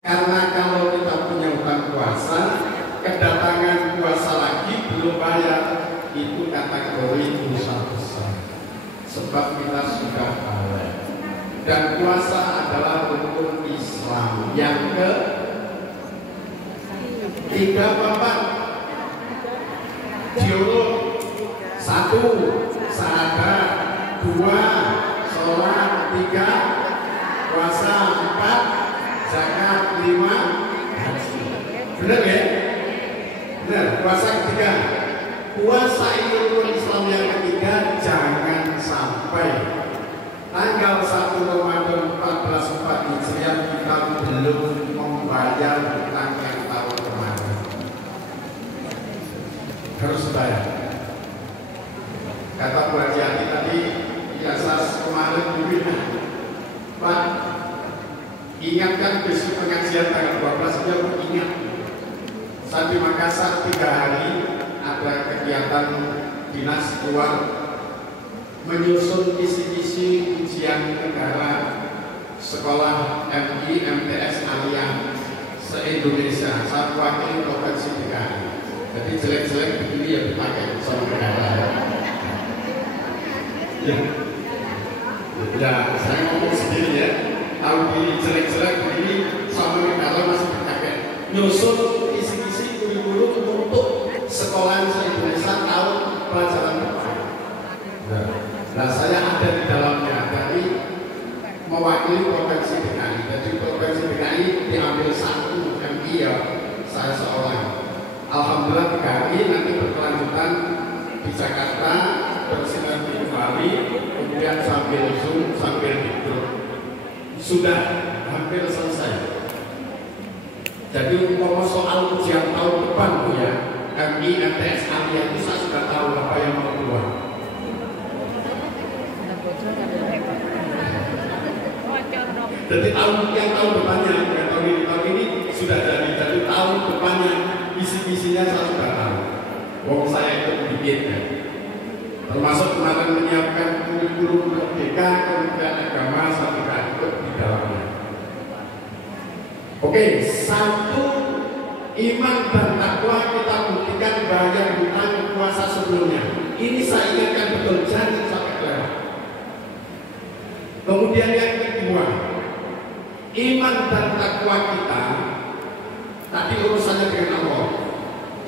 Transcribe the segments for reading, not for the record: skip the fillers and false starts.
Karena kalau kita punya hutang puasa, kedatangan puasa lagi belum bayar, itu kategori dosa besar. Sebab kita sudah lalai. Dan puasa adalah rukun Islam yang ke-3 Bapak. Diurut 1 syahadat, 2 sholat, 3 puasa, 4 zakat, 5 haji. Benar ya? Benar. Puasa ketiga. Puasa itu rukun Islam yang ketiga. Jangan sampai tanggal 1 Ramadan 1444 Hijriah kita belum membayar hutang yang tahun kemarin. Harus bayar. Kata Bu Haji Ati tadi, ya saya kemarin dulu, Pak, ingatkan besok pengajian tanggal 12, dia ingat. Saya di Makassar 3 hari ada kegiatan dinas keluar menyusun kisi-kisi ujian negara sekolah MI MTS Allian se-Indonesia. Saya wakil provinsi DKI. Jadi jelek-jelek begini ya dipakai sama negara. Ya, saya ngomong sendiri ya. Tahu ini jelek-jelek begini sama negara masih dipakai. Nyusun kisi-kisi kurikulum untuk sekolah se-Indonesia tahun pelajaran depan. Nah, saya ada di dalamnya dari mewakili provinsi DKI. Jadi provinsi DKI diambil 1 MI ya, saya seorang. Alhamdulillah DKI nanti berkelanjutan di Jakarta, bersinergi kembali, kemudian sambil Zoom, sambil hidup. Sudah hampir selesai. Jadi ngomong soal ujian tahun depan Bu ya, MI MTS Allian itu saya sudah tahu apa yang mau keluar. Jadi tahun depannya, ya, tahun ini sudah jadi tahun depannya isi-isinya saya sudah tahu. Wong saya itu bikin ya. Termasuk kemarin menyiapkan kurikulum merdeka, Kementerian Agama, saya juga ikut di dalamnya. Oke, 1 iman dan takwa kita buktikan bayar hutang puasa sebelumnya. Ini saya ingatkan betul, jangan sampai lewat. Kemudian yang kedua, iman dan takwa kita tadi urusannya dengan Allah.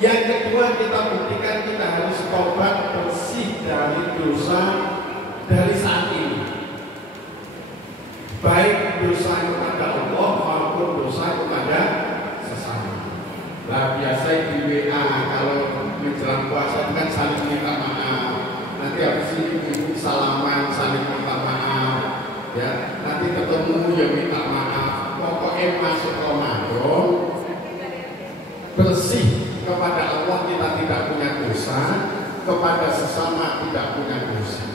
Yang kedua, kita buktikan kita harus tobat bersih dari dosa dari saat ini, baik dosa kepada Allah maupun dosa kepada sesama. Lah biasa di WA kalau menjelang puasa kan saling minta maaf. Nanti habis ini ibu salaman saling minta maaf. Ya, nanti ketemu ya minta maaf. Pokoknya masuk Ramadan bersih kepada Allah, kita tidak punya dosa, kepada sesama tidak punya dosa.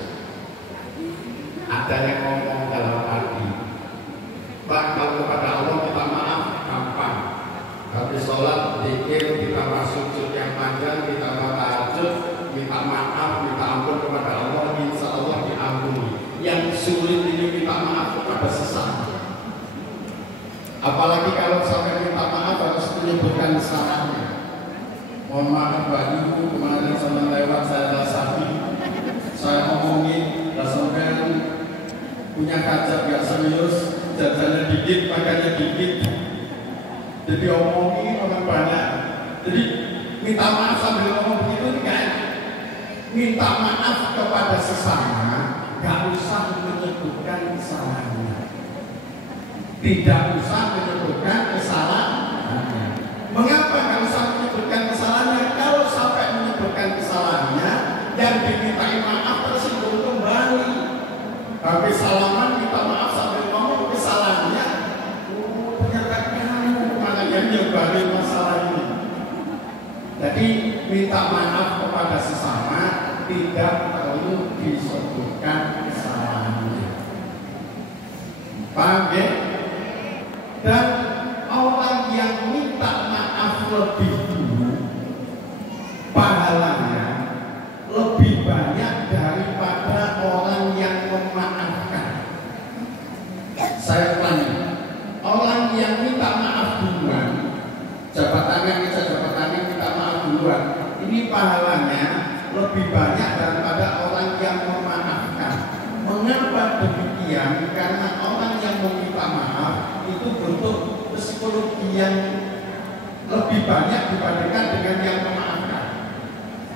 Ada yang ngomong dalam hati, Pak, kalau kepada Allah kita maaf gampang. Habis sholat, zikir, kita masuk sujud yang panjang, kita tahajud, minta maaf, minta ampun kepada Allah, insya Allah diampuni. Yang sulit ini minta maaf kepada sesama. Apalagi kalau sampai minta maaf harus menyebutkan salahnya. Mohon maaf Pak Ibu, kemarin sama lewat saya rasapi, saya ngomongin, sampai punya kaca gak serius, jajannya dikit, makannya dikit. Jadi omongin orang banyak. Jadi minta maaf sambil ngomong begitu kan? Minta maaf kepada sesama, gak usah menyebutkan kesalahannya. Tidak usah menyebutkan kesalahannya. Mengapa gak usah menyebutkan kesalahannya? Kalau sampai menyebutkan kesalahannya, yang dimintai maaf tersinggung kembali. Habis salaman minta maaf sambil ngomong kesalahannya. Oh, ternyata kamu malah yang nyebarin masalah ini. Jadi minta maaf kepada sesama tidak perlu disebutkan kesalahannya. Paham ya? Dan orang yang minta maaf lebih dulu, pahalanya lebih banyak daripada orang yang memaafkan. Saya tanya, orang yang minta maaf ini pahalanya lebih banyak daripada orang yang memaafkan. Mengapa demikian? Karena orang yang meminta maaf itu bentuk psikologi yang lebih banyak dibandingkan dengan yang memaafkan.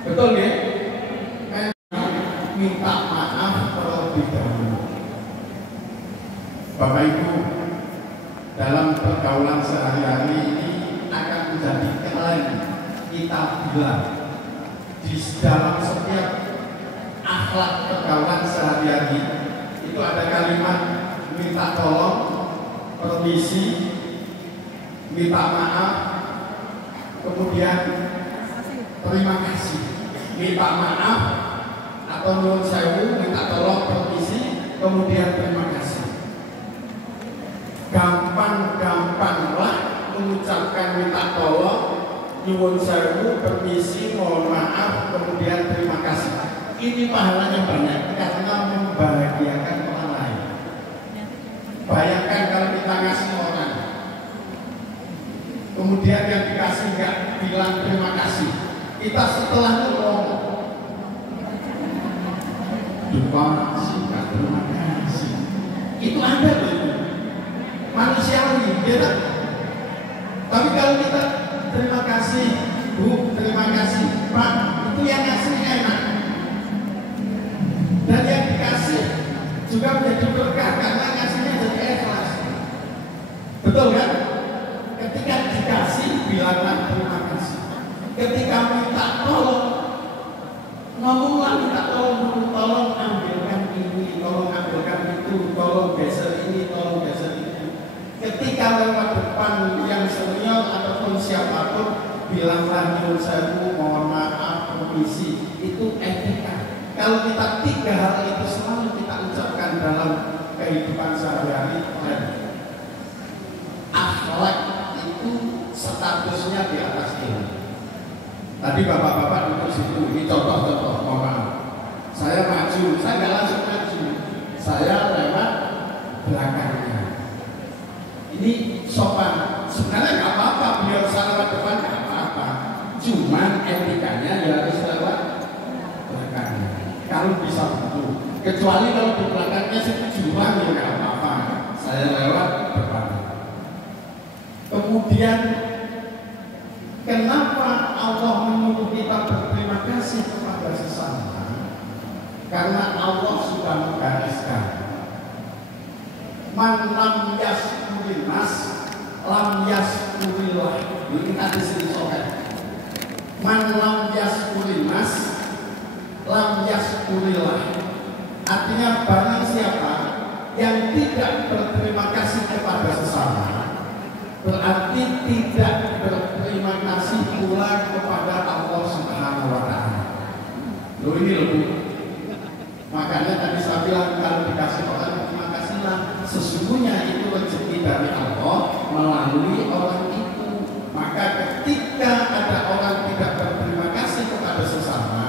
Betul ya? Minta maaf terlebih dahulu. Bapak Ibu, dalam pergaulan sehari-hari ini akan menjadi keren kita bilang di dalam setiap akhlak pergaulan sehari-hari itu ada kalimat minta tolong, permisi, minta maaf, kemudian terima kasih. Minta maaf atau nyuwun sewu, minta tolong, permisi, kemudian terima kasih. Gampang-gampanglah mengucapkan minta tolong, nyuwun sewu, permisi, mohon maaf, kemudian terima kasih. Ini pahalanya banyak karena membahagiakan orang lain. Bayangkan kalau kita ngasih orang, kemudian yang dikasih nggak bilang terima kasih, kita setelahnya ngomong terima kasih, terima kasih. Itu ada loh, manusiawi, ya. Tapi kalau kita terima kasih Bu, terima kasih Pak, itu yang ngasih enak, dan yang dikasih juga menjadi berkah karena ngasihnya jadi ikhlas. Betul kan? Ketika dikasih bilanglah terima kasih. Ketika minta tolong, ngomonglah minta tolong, tolong ambilkan ini, tolong ambilkan itu, tolong geser ini, tolong geser itu. Ketika lewat depan yang senior ataupun siapapun, bilanglah nyuwun sewu, mohon maaf, permisi. Itu etika. Kalau kita tiga hal itu selalu kita ucapkan dalam kehidupan sehari-hari, akhlak itu statusnya di atas ini. Tadi bapak-bapak duduk situ, ini contoh-contoh, mohon maaf. Saya maju, saya nggak langsung maju, saya lewat belakangnya. Ini sopan, sebenarnya nggak apa-apa, beliau saya lewat depan nggak apa-apa. Cuman etikanya ya harus lewat belakangnya. Kalau bisa begitu, kecuali kalau di belakangnya setujuan ya nggak apa-apa. Saya lewat depan. Kemudian kenapa Allah menyuruh kita berterima kasih kepada sesama? Karena Allah sudah menggariskan man lam yaskurin nas lam yaskurillah. Ini tadi sini sobat. Man lam yaskurin nas lam yaskurillah. Artinya barang siapa yang tidak berterima kasih kepada sesama, berarti tidak berterima kasih pula kepada Allah Subhanahu wa Ta'ala. Loh ini loh Bu. Makanya tadi saya bilang kalau dikasih orang terima kasihlah. Sesungguhnya itu rezeki dari Allah melalui orang itu. Maka ketika ada orang tidak berterima kasih kepada sesama,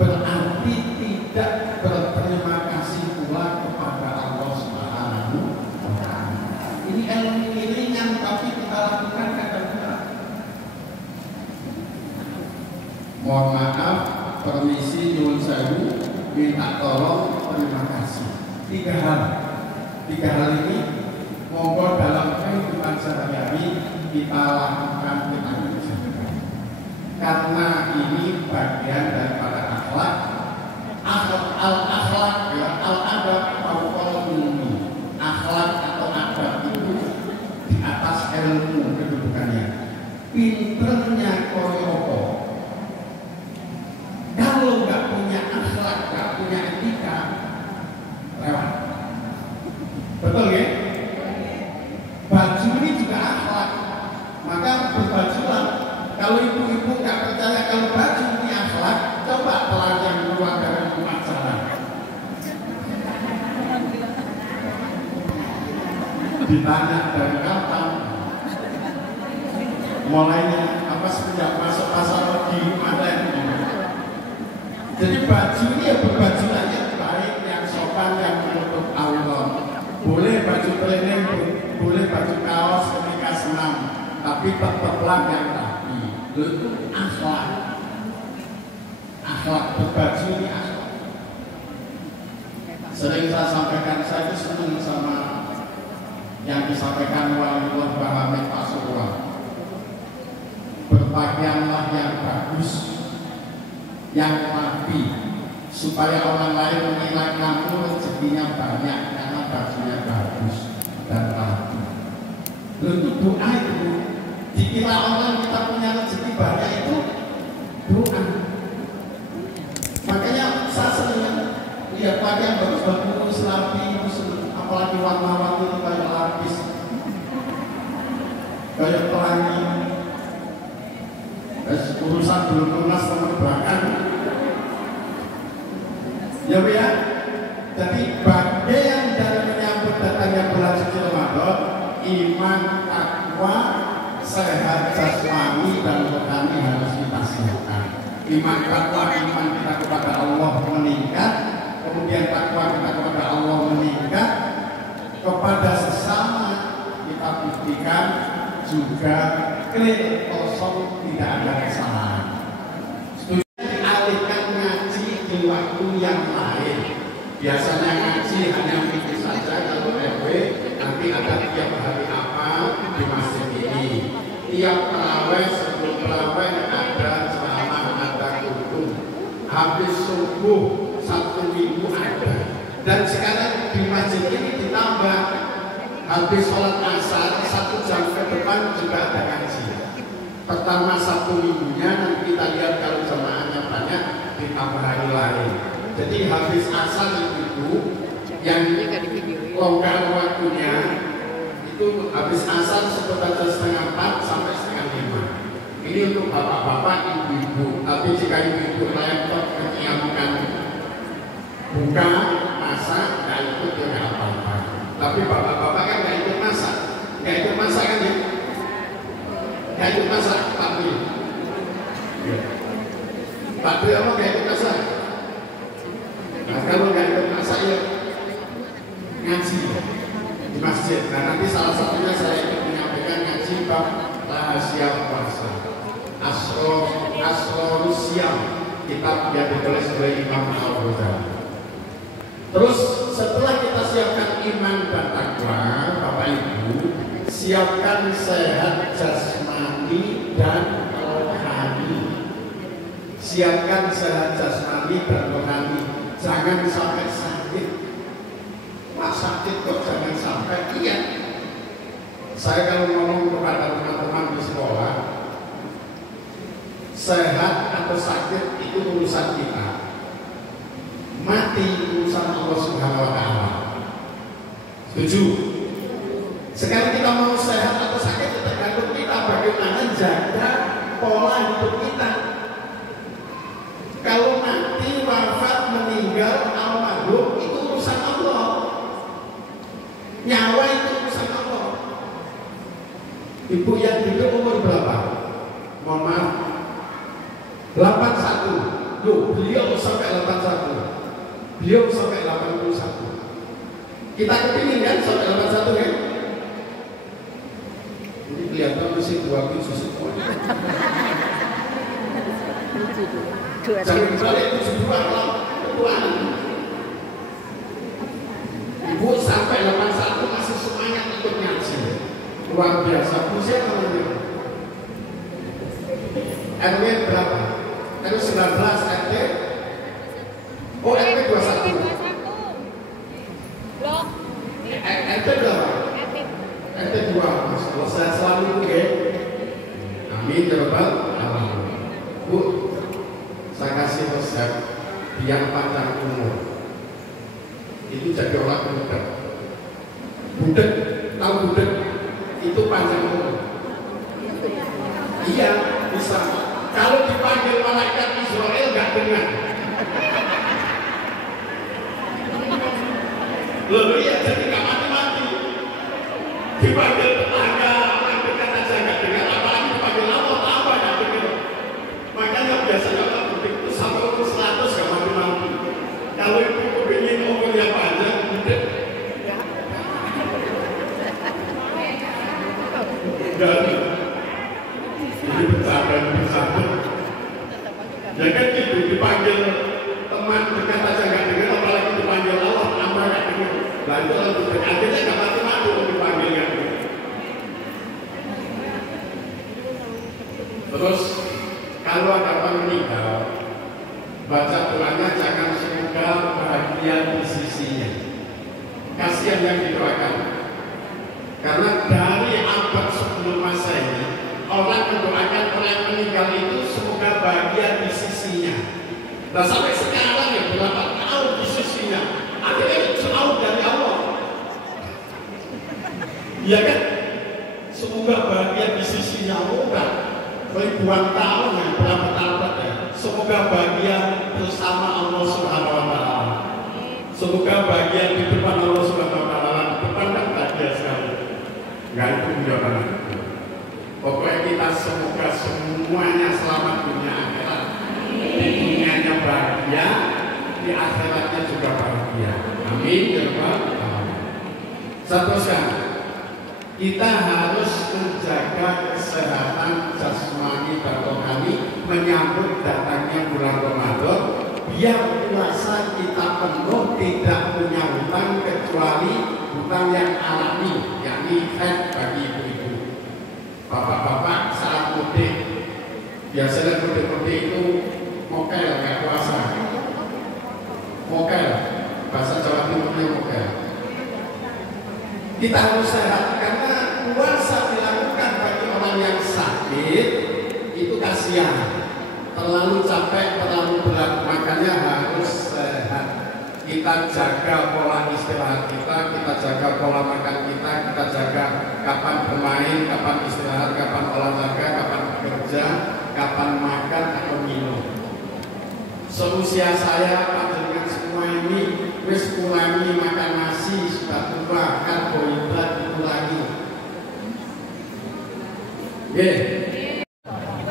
berarti tidak berterima kasih pula kepada Allah Subhanahu wa Ta'ala. Ini ilmu ringan tapi kita lakukan kadang-kadang. Mohon maaf, permisi, nyuwun sewu, minta tolong, terima kasih. Tiga hal ini monggo dalam kehidupan sehari-hari kita lakukan, kita kerjakan. Karena ini bagian daripada akhlak. Al-akhlak ya, al-adab fawqal ilmi. Akhlak atau adab itu di atas ilmu kedudukannya. Pinternya koyo apa? Kalau nggak punya akhlak, nggak punya etika, lewat. Betul ya? Baju ini juga akhlak. Maka berbajulah. Kalau ibu-ibu nggak percaya kalau baju ini akhlak, coba telanjang keluar dari rumah jalan. Ditanya dari kapan? Mulainya apa sejak masuk pasar di ada. Jadi baju ini ya berbaju aja baik, yang sopan, yang menutup aurat. Boleh baju training, boleh baju kaos ketika senam, tapi tetaplah yang rapi. Itu akhlak. akhlak berbaju ini akhlak. Sering saya sampaikan, saya itu senang sama yang disampaikan Waliullah Bahamid Pasuruan. Berpakaianlah yang bagus, yang rapi, supaya orang lain menilai kamu rezekinya banyak karena bajunya bagus dan rapi. Itu doa itu. Dikira orang kita punya rezeki banyak itu doa. Makanya saya sering lihat pakaian bagus-bagus, rapi, apalagi warna-warni itu kayak lapis, kayak pelangi. Urusan belum lunas teman-teman. Ya Bu ya. Jadi bagian dari menyambut datangnya bulan suci Ramadan, iman, takwa, sehat jasmani dan rohani harus kita siapkan. Iman, takwa, iman kita kepada Allah meningkat, kemudian takwa kita kepada Allah meningkat, kepada sesama kita buktikan juga clear, kosong, tidak ada kesalahan. Dialihkan ngaji di waktu yang lain. Biasanya ngaji hanya mikir saja kalau RW, nanti ada tiap hari apa di masjid ini. Tiap terawih, sebelum terawih ada ceramah, ada khutbah. Habis subuh Sabtu Minggu ada. Dan sekarang di masjid ini ditambah habis sholat asar 1 jam ke depan juga ada ngaji. Pertama Sabtu Minggunya nanti kita lihat kalau jamaahnya banyak ditambah hari lain. Jadi habis asar itu yang longgar waktunya itu habis asar sekitar 3:30 sampai 4:30. Ini untuk bapak-bapak, ibu-ibu. Tapi jika ibu-ibu laptop menyiapkan buka masak, nggak ikut ya nggak apa-apa. Tapi bapak-bapak kan nggak ikut masak kan ya? Nggak ikut masak, tapi apa nggak ikut masak? Nah kalau nggak ikut masak ya ngaji di masjid. Nah nanti salah satunya saya ikut menyampaikan ngaji bab rahasia puasa. Asrorus Siam, kitab yang ditulis oleh Imam Al-Ghazali. Terus setelah kita siapkan iman dan takwa, Bapak Ibu, siapkan sehat jasmani dan rohani. Siapkan sehat jasmani dan rohani. Jangan sampai sakit. Pak sakit kok jangan sampai. Iya. Saya kalau ngomong kepada teman-teman di sekolah, sehat atau sakit itu urusan kita. Mati urusan Allah Subhanahu wa Ta'ala. Setuju? Sekarang kita mau sehat atau sakit tergantung kita bagaimana jaga pola hidup kita. Kalau mati, wafat, meninggal, almarhum itu urusan Allah. Nyawa itu urusan Allah. Ibu yang hidup umur berapa? Mohon maaf, 81. Loh, beliau sampai 81. Beliau sampai 81. Kita kepingin kan sampai 81 kan? Ini kelihatan masih 27 semua. Jangan balik 72 kalau ketuaan. Ibu sampai 81 masih semangat ikut ngaji. Luar biasa. Usia namanya RW berapa? RW 19 RT. Oh RT 21. Loh. RT berapa? RT 2. Mas, kalau saya selalu ya. Amin ya rabbal alamin. Bu, saya kasih resep biar panjang umur. Itu jadi orang budak. Budak, tahu budak? Itu panjang umur. Iya, bisa. Kalau dipanggil malaikat Israel nggak dengar. Lalu ya jadi nggak mati-mati. Dipanggil tetangga, orang dekat aja nggak dengar. Apalagi dipanggil Allah, apa nggak dengar. Makanya biasanya orang budak itu sampai umur 100 nggak mati-mati. Kalau ibu ingin umur yang panjang, budak. Jadi bercanda. Ya kan gitu, dipanggil teman dekat aja nggak dengar, apalagi dipanggil Allah tambah nggak dengar. Nah itu lebih dekat, akhirnya nggak mati-mati dipanggilnya. Terus kalau ada orang meninggal, baca doanya jangan semoga bahagia di sisinya. Kasihan yang didoakan. Karena dari abad sebelum Masehi, orang mendoakan orang yang meninggal itu semoga bahagia di sisinya. Nah sampai sekarang ya berapa tahun di sisinya, akhirnya jauh dari Allah. Iya kan? Semoga bahagia di sisinya Allah. Ribuan tahun ya, berapa tahun ya. Semoga bahagia bersama Allah Subhanahu Wa Taala. Semoga bahagia di depan Allah Subhanahu Wa Taala. Di depan kan bahagia sekali. Enggak itu jawaban. Pokoknya kita semoga semuanya selamat dunia akhirat. Di dunianya bahagia, di akhiratnya juga bahagia. Amin ya Rabbal alamin. Seterusnya, kita harus menjaga kesehatan jasmani dan rohani menyambut datangnya bulan Ramadan, biar puasa kita penuh, tidak punya hutang kecuali hutang yang alami, yakni head bagi ibu-ibu. Bapak-bapak saat mudik, biasanya mudik-mudik itu mokel, nggak puasa. Mokel, bahasa Jawa Timurnya mokel. Kita harus sehat karena puasa dilakukan bagi orang yang sakit itu kasihan, terlalu capek, terlalu berat, makanya harus sehat. Kita jaga pola istirahat kita jaga pola makan kita jaga kapan bermain, kapan istirahat, kapan olahraga, kapan bekerja, kapan makan atau minum. Seusia saya panjenengan semua ini wis kurangi makan nasi, sudah tua, karbohidrat dikurangi.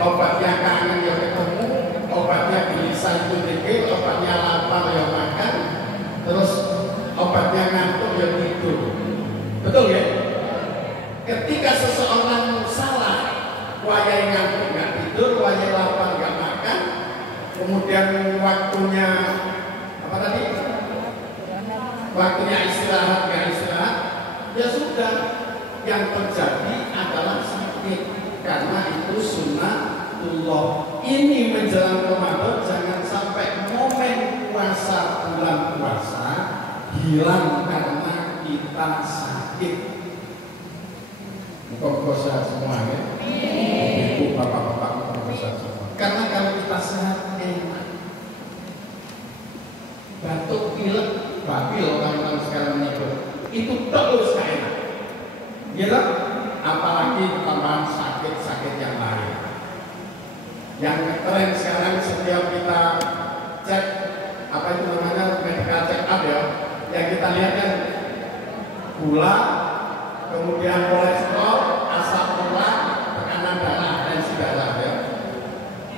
Obatnya kangen ya ketemu, obatnya gelisah itu dikit, obatnya lapar ya makan, terus obatnya ngantuk ya tidur. Betul ya? Ketika seseorang salah, wayai ngantuk nggak tidur, wayai lapar nggak makan, kemudian waktunya apa tadi? Waktunya istirahat nggak istirahat, ya sudah, yang terjadi adalah sakit. Karena itu sunnatullah. Ini menjelang Ramadan jangan sampai momen puasa bulan puasa hilang karena kita sakit. Muka-muka sehat semua ya. Ibu, bapak-bapak, muka-muka sehat semua. Karena kalau kita sehat enak. Batuk, pilek, babil orang-orang sekarang menyebut itu terus gak enak. Gila? Apalagi tambahan sakit-sakit yang lain. Yang keren sekarang setiap kita cek apa itu namanya medical check up ya, yang kita lihat kan gula, kemudian kolesterol, asam urat, tekanan darah dan segala ya.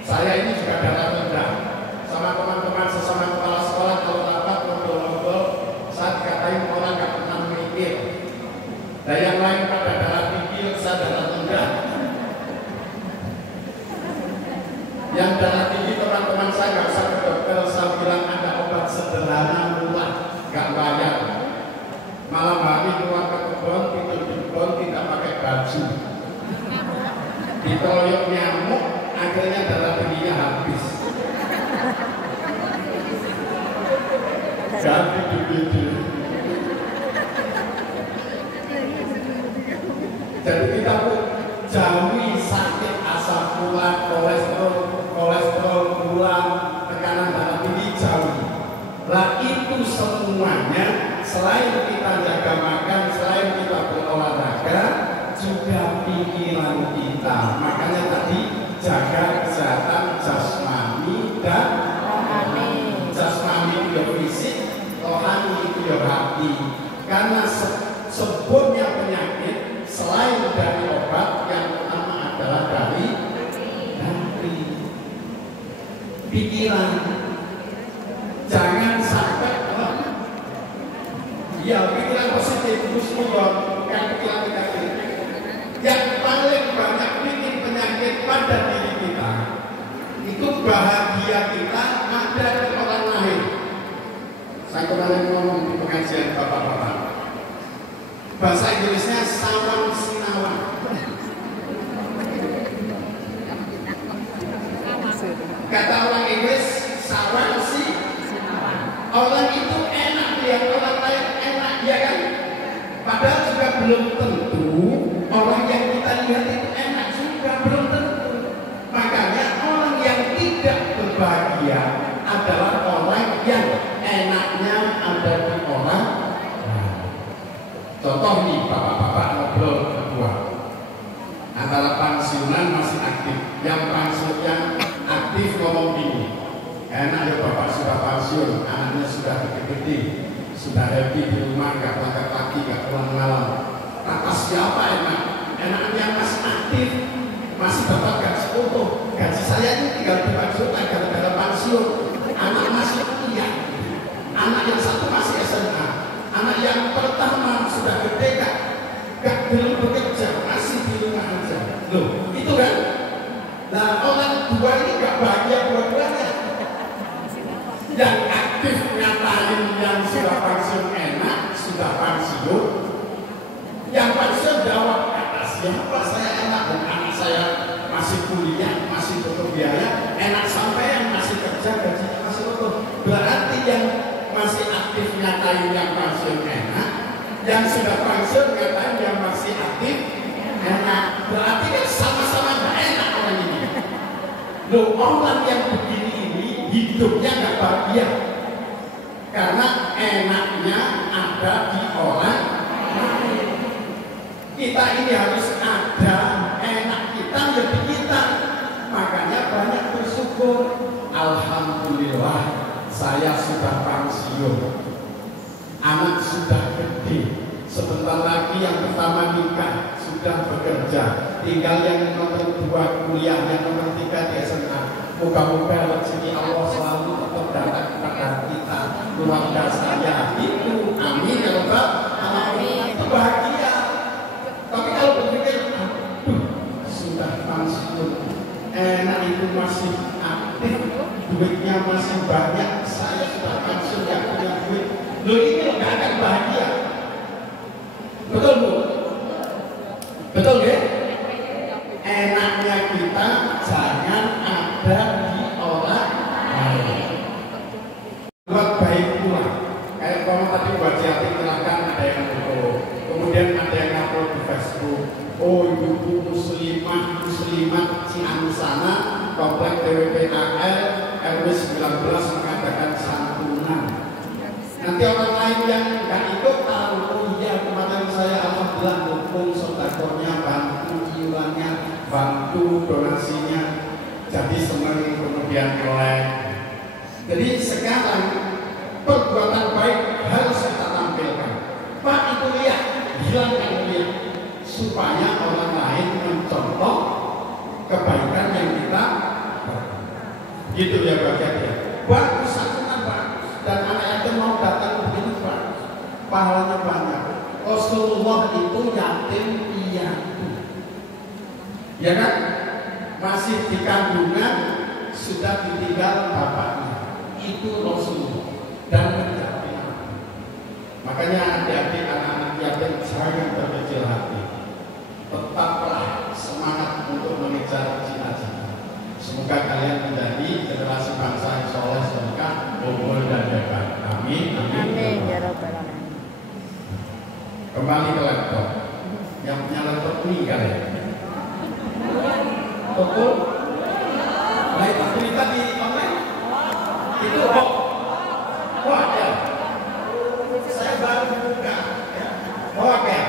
Saya ini juga darah rendah. Sama teman-teman sesama kepala sekolah kalau rapat ngobrol-ngobrol, saat katain orang nggak pernah mikir. Dan yang lain pada darah tinggi, saya darah rendah. Yang darah tinggi teman-teman saya nggak usah ke dokter, saya bilang ada obat sederhana murah, nggak bayar. Malam hari keluar ke kebun, tidur di kebun, tidak pakai baju. Ditoyok nyamuk, akhirnya darah tingginya habis. Jadi begitu. Jadi kita pun jauhi sakit asam urat, kolesterol, gula, tekanan darah tinggi, jauhi. Lah itu semuanya selain kita jaga makan, selain kita berolahraga, juga pikiran kita. Makanya tadi jaga kesehatan jasmani dan rohani. Jasmani itu ya fisik, rohani itu ya hati. Karena sebuahnya penyakit selain dari obat, yang pertama adalah dari pikiran. Jangan sampai ya pikiran positif terus bukan pikiran negatif. Yang paling banyak bikin penyakit pada diri kita itu bahagia kemarin ngomong di pengajian bapak-bapak. Bahasa Inggrisnya sawang sinawang. Kata orang Inggris sawang sinawang. Orang itu enak lihat orang lain enak, ya kan? Padahal juga belum tentu orang yang kita lihat itu enak juga, belum tentu. Makanya orang yang tidak berbahagia adalah orang yang enaknya ada di orang. Contoh nih, bapak-bapak ngobrol berdua antara pensiunan masih aktif, yang pensiun aktif ngomong gini, enak ya bapak sudah pensiun, anaknya sudah gede-gede, sudah happy di rumah, gak berangkat pagi, gak pulang malam. Kata siapa enak? Enaknya yang masih aktif, masih dapat gaji utuh. Gaji saya ini tinggal 2 juta gara-gara pensiun. Anak masih kuliah, anak yang satu masih SMA, anak yang pertama sudah gede gak belum bekerja, masih di rumah aja. Loh, itu kan? Nah, orang dua ini gak bahagia dua-duanya. Yang aktif ngatain yang sudah pensiun enak, sudah pensiun. Yang pensiun jawab, kata siapa saya enak dan anak saya masih kuliah, masih butuh biaya, enak sampai yang masih kerja gajinya masih utuh. Berarti yang masih aktif ngatain yang pensiun enak, yang sudah pensiun ngatain yang masih aktif enak. Berarti kan sama-sama gak enak orang ini. Loh, orang yang begini ini hidupnya gak bahagia karena enaknya ada di orang lain. Kita ini harus ada enak kita jadi kita. Makanya banyak bersyukur. Alhamdulillah saya sudah pensiun, anak sudah gede, sebentar lagi yang pertama nikah, sudah bekerja, tinggal yang nomor 2 kuliah, yang nomor 3 di SMA. Moga-moga rezeki Allah selalu tetap datang kepada kita, keluarga saya itu, amin ya Rabbal alamin. Bahagia. Tapi kalau berpikir, aduh, sudah pensiun, enak itu masih aktif, duitnya masih banyak, saya sudah pensiun yang punya duit. Loh, ini nggak akan bahagia. Betul Bu? Betul ya? Enaknya kita jangan ada di orang lain. Buat baik pula. Kayak kalau tadi buat Jati silahkan ada yang foto, kemudian ada yang upload di Facebook. Oh, ibu muslimat Cianjur sana, komplek TWPAL RW 19 mengadakan santunan. Nanti orang lain yang nggak ikut tahu, oh iya kemarin saya alhamdulillah dukung sodakonya, bantu iurannya, bantu donasinya, jadi senang kemudian oleh. Jadi sekarang perbuatan baik harus kita tampilkan. Pak itu lihat, hilangkan lihat, supaya orang lain mencontoh kebaikan yang kita gitu ya bagian. Bagus santunan bagus, dan anak yatim mau datang begini bagus, pahalanya banyak. Rasulullah itu yatim piatu, ya kan? Masih di kandungan sudah ditinggal bapaknya, itu Rasulullah dan menjadi. Makanya adik-adik anak-anak yatim jangan berkecil hati, tetaplah semangat untuk mengejar cita-cita. Semoga kalian menjadi generasi bangsa yang soleh, sedekah, unggul dan hebat. Amin. Amin. Ya Rabbal alamin. Kembali ke laptop. Yang punya laptop meninggal ya? Betul? Nah itu berita di online. Itu kok. Wah ya. Saya baru buka. Oh ya.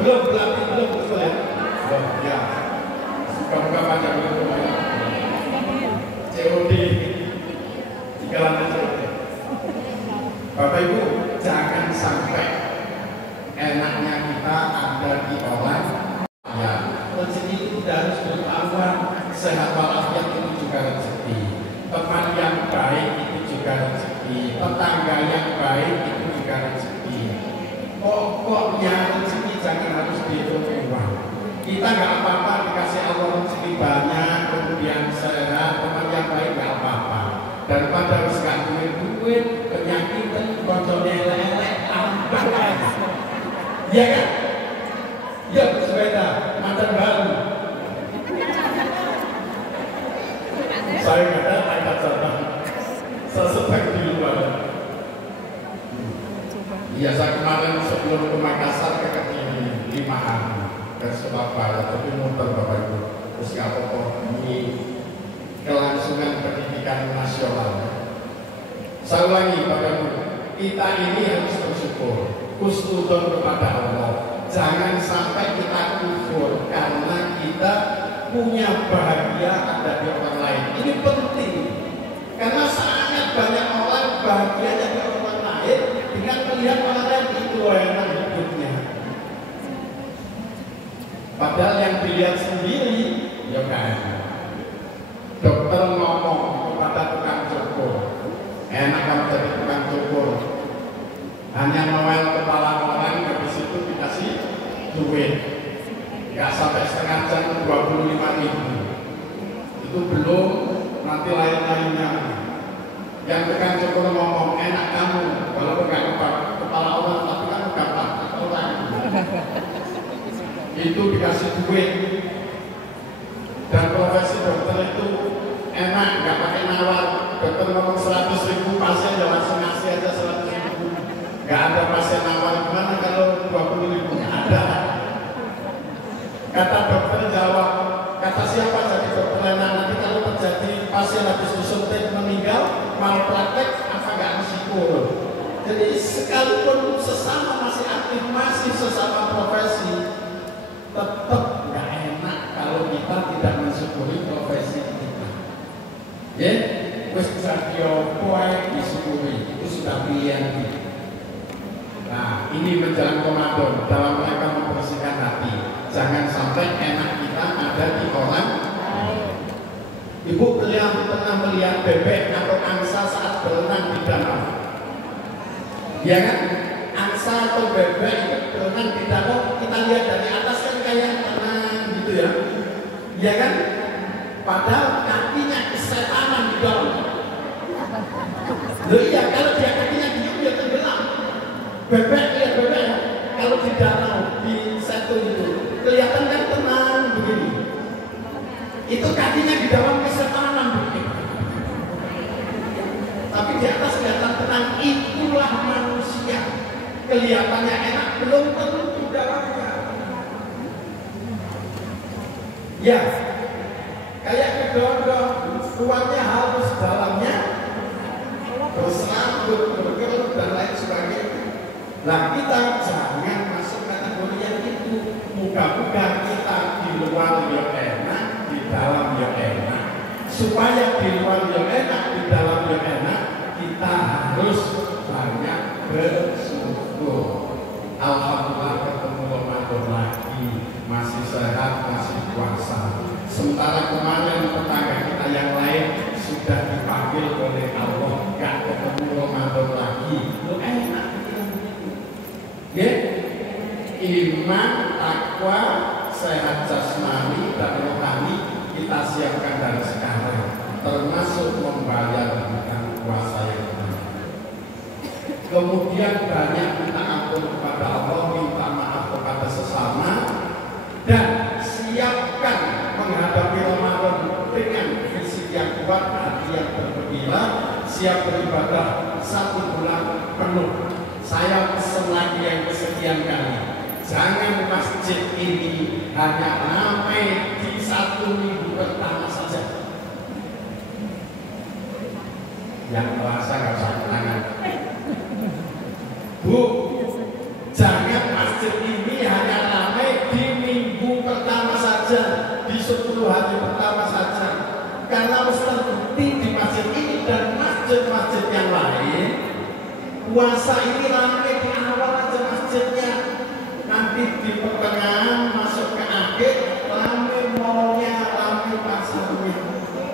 Belum betul ya. Belum ya. Buka panjang dulu ya. COD 3 lantai COD. Bapak Ibu, jangan sampai enaknya kita ada di orang ya. Rezeki itu harus bertambah, sehat walafiat itu juga rezeki, teman yang baik itu juga rezeki, tetangga yang baik itu juga rezeki. Pokoknya rezeki jangan harus dihitung uang. Kita nggak apa-apa dikasih Allah rezeki banyak, kemudian sehat, teman yang baik nggak apa-apa. Daripada harus nggak duit, penyakit Iya kan? Ya bersepeda, mantan baru. Saya kata angkat cabang, sesetek di luar. Iya, saya kemarin sebelum ke Makassar ke kaki 5 hari ke Surabaya, tapi muter Bapak Ibu. Terus nggak apa-apa, ini kelangsungan pendidikan nasional. Saya ulangi Bapak Ibu, kita ini harus bersyukur, husnuzon kepada Allah. Jangan sampai kita kufur karena kita punya bahagia ada di orang lain. Ini penting karena sangat banyak orang bahagianya di orang lain dengan melihat orang lain itu enak hidupnya. Padahal yang dilihat sendiri, ya kan. Dokter ngomong kepada tukang cukur, enak kamu jadi tukang cukur. Hanya noel kepala orang, habis itu dikasih duit. Gak sampai setengah jam 25.000. Itu belum nanti lain-lainnya. Yang tukang cukur ngomong enak kamu, walaupun gak kepala orang, tapi kan gampang orang. Itu dikasih duit. Dan profesi dokter itu enak, gak pakai nawar. Dokter ngomong 100.000, pasien ya langsung ngasih aja 100.000. Gak ada pasien nawar, gimana kalau 20.000? Ada. Kata dokter jawab, kata siapa jadi dokter enak? Nanti kalau terjadi pasien habis disuntik meninggal, mau praktek, apa gak risiko? Jadi sekalipun sesama masih aktif, masih sesama profesi, tetap gak enak kalau kita tidak mensyukuri profesi kita. Ya, wis radio poe disyukuri, itu sudah pilihan kita. Nah, ini menjelang Ramadan, dalam mereka membersihkan hati. Jangan sampai enak kita ada di orang lain. Ibu pernah melihat bebek atau angsa saat berenang di danau? Ya kan? Angsa atau bebek itu berenang di danau, kita lihat dari atas kan kayak tenang gitu ya. Ya kan? Padahal kakinya kesetanan di dalam. Loh iya, kalau dia kakinya diem dia tenggelam. Bebek, lihat bebek ya. Kalau di danau, di satu itu kelihatan kan tenang begini. Itu kakinya di dalam kesetanan begini. Tapi di atas kelihatan tenang. Itulah manusia. Kelihatannya enak, belum tentu dalamnya. Ya, kayak kedondong, luarnya halus, dalamnya berserabut, berkerut dan lain sebagainya. Nah, kita jangan masuk kategori yang itu. Muka-muka kita di luar yang enak, di dalam yang enak. Supaya di luar yang enak, di dalam yang enak, kita harus banyak bersyukur. Alhamdulillah ketemu Ramadan lagi, masih sehat, masih puasa. Sementara kemarin tetangga kita yang lain sudah dipanggil oleh Allah, gak ketemu Ramadan lagi. Lu enak. Ya, iman, takwa, sehat jasmani dan rohani kita siapkan dari sekarang, termasuk membayar hutang puasa yang benar. Kemudian banyak minta ampun kepada Allah, minta maaf kepada sesama, dan siapkan menghadapi Ramadan dengan fisik yang kuat, hati yang bergembira, siap beribadah 1 bulan penuh. Saya pesan lagi yang kesekian kali, jangan masjid ini hanya ramai di 1 minggu pertama saja. Yang merasa nggak usah tangan. Bu, jangan masjid ini hanya ramai di minggu pertama saja, di 10 hari pertama saja. Karena terbukti di masjid ini dan masjid-masjid yang lain, puasa ini ramai di awal aja masjidnya, nanti di pertengahan masuk ke akhir ramai mallnya, ramai pasarnya.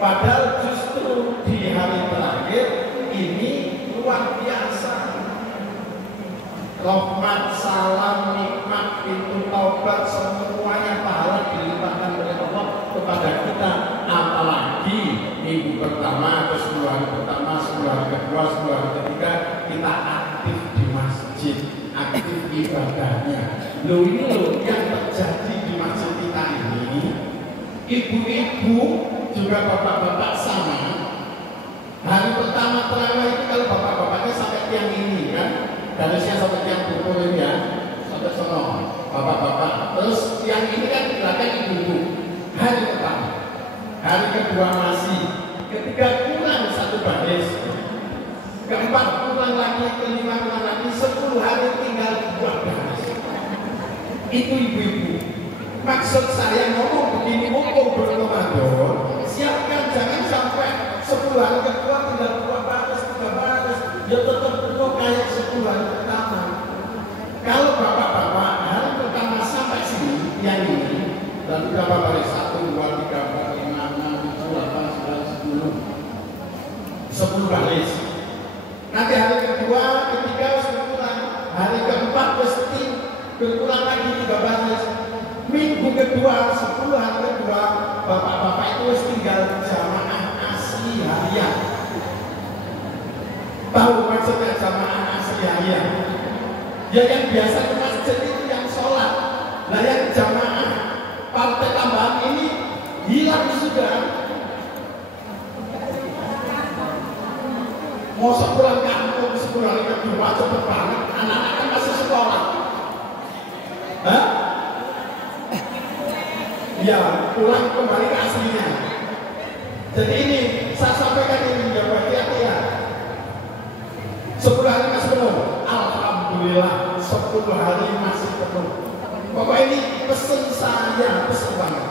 Padahal justru di hari terakhir ini luar biasa. Rahmat, salam, nikmat, pintu taubat, semuanya pahala dilimpahkan oleh Allah kepada kita. Apalagi minggu pertama atau 10 hari pertama, 10 hari kedua, 10 hari ketiga kita aktif di masjid, aktif ibadahnya. Loh ini loh yang terjadi di masjid kita ini, ibu-ibu juga bapak-bapak sama. Hari pertama terawih itu kalau bapak-bapaknya sampai tiang ini kan, garisnya sampai tiang pukul ini ya, sampai sono bapak-bapak. Terus tiang ini kan belakang ibu-ibu. Hari pertama, hari kedua masih, ketiga kurang satu baris, keempat kurang lagi, kelima kurang lagi, 10 hari tinggal 2 baris. Itu ibu-ibu. Maksud saya ngomong begini, mumpung belum Ramadan, siapkan jangan sampai 10 hari kedua tinggal 2 baris, 3 baris, ya tetap penuh kayak 10 hari pertama. Kalau bapak-bapak hari pertama sampai sini, yang ini, dan berapa baris? 1, 2, 3, 4, 5, 6, 7, 8, 9, 10. 10 baris. Nanti hari kedua, ketiga berkurang, hari keempat mesti berkurang lagi 3 baris. Minggu kedua, 10 hari kedua, bapak-bapak itu tinggal jamaah asli harian. Tahu maksudnya jamaah asli harian? Ya yang biasa ke masjid itu yang sholat. Nah yang jamaah partai tambahan ini hilang sudah. Mau pulang kampung 10 hari kedua cepet banget, anak-anak kan masih sekolah. Hah? Ya, pulang kembali ke aslinya. Jadi ini, saya sampaikan ini, ya hati-hati ya. 10 hari masih penuh. Alhamdulillah, 10 hari masih penuh. Pokoknya ini pesan saya, pesan banget.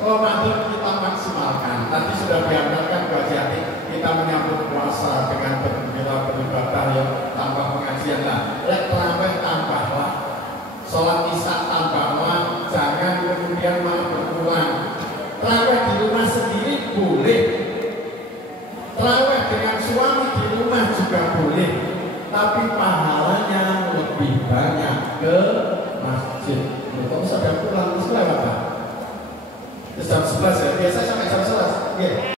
Ramadan kita maksimalkan. Tadi sudah diantarkan ke hati, kita menyambut puasa dengan bergembira beribadah yang tanpa pengajian. Nah, terawih tambahlah, sholat isya tambahlah, jangan kemudian malah berkurang. Terawih di rumah sendiri boleh, terawih dengan suami di rumah juga boleh, tapi pahalanya lebih banyak ke masjid. Kok bisa pulang di sekolah Bapak? Jam 11 ya, biasa sampai jam 11. Yeah.